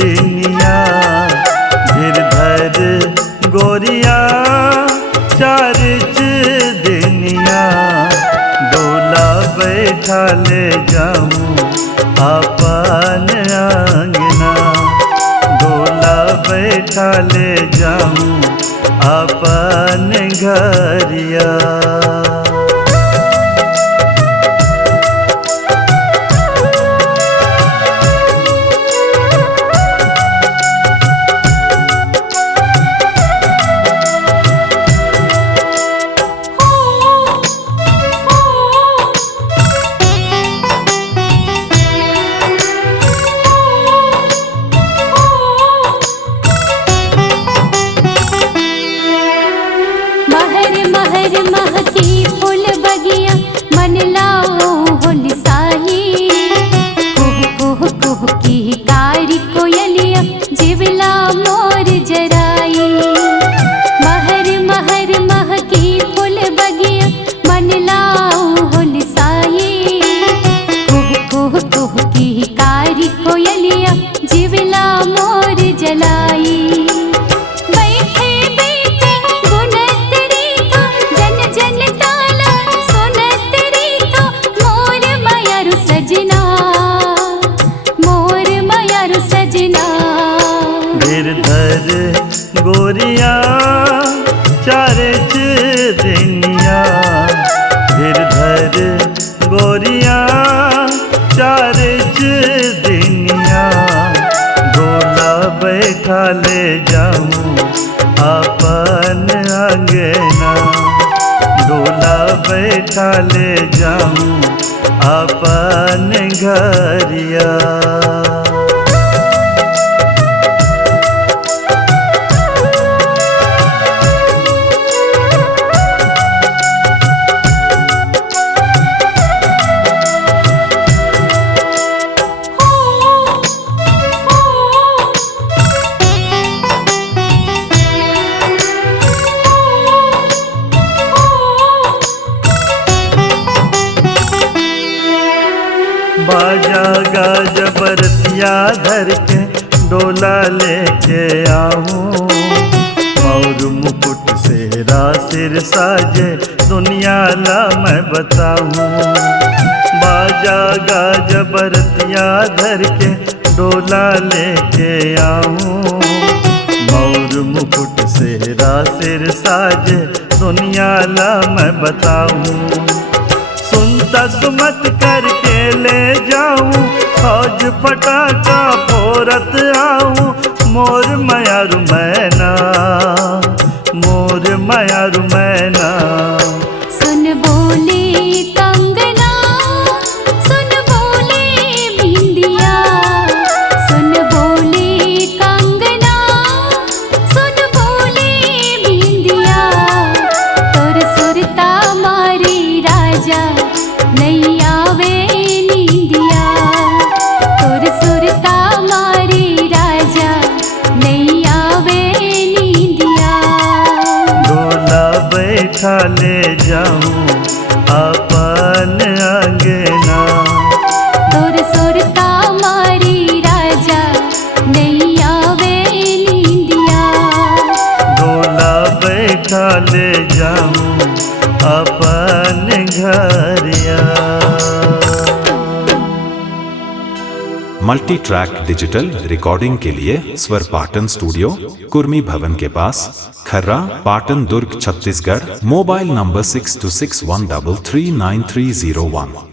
दिनिया। गिरधर गोरिया चारिच दिनिया, डोला बैठा ले जाऊं अपन आंगना। डोला बैठा ले जाऊं अपन घरिया। महकी फूल बगिया मन लाओ होल साही। कुह कुह कुह की कारी कोयलिया जिवला मोर जराई। महर महर महकी फूल बगिया मन लाओ होल साही। कुह कुह कुह की कारी कोयलिया जिवला मोर जलाई। गिरधर गोरिया चारिच दिनिया। गिरधर गोरिया चारिच दिनिया, डोला बैठा ले जाऊं अपन अंगना। डोला बैठा ले जाऊं अपन घरिया। बाजा गाजा बरतिया धर के डोला लेके आऊं। और मुकुट सेरा सिर साजे दुनिया ला मैं बताऊं। बाजा गाजा बरतिया धर के डोला लेके आऊं। और मुकुट सेरा सिर साजे दुनिया ला मैं बताऊं। सुनता सुमत करके ले जाऊं, फौज फटाका फोरत आऊं। मोर मयारू मैना, मोर मयारू मैना। सुन बोले कंगना, सुन बोले बिंदिया। सुन बोले कंगना, सुन बोले बिंदिया। तोर सुरता मारे राजा नहीं आवे नींदिया। तोर सुरता मारे राजा नहीं आवे नींदिया। डोला बैठा ले जाऊं अपन अंगना। तोर सुरता मारे राजा नहीं आवे नींदिया। डोला बैठा ले जाऊं अपन घरिया। मल्टी ट्रैक डिजिटल रिकॉर्डिंग के लिए स्वर पाटन स्टूडियो, कुर्मी भवन के पास, खर्रा, पाटन दुर्ग, छत्तीसगढ़। Mobile number 6261339301।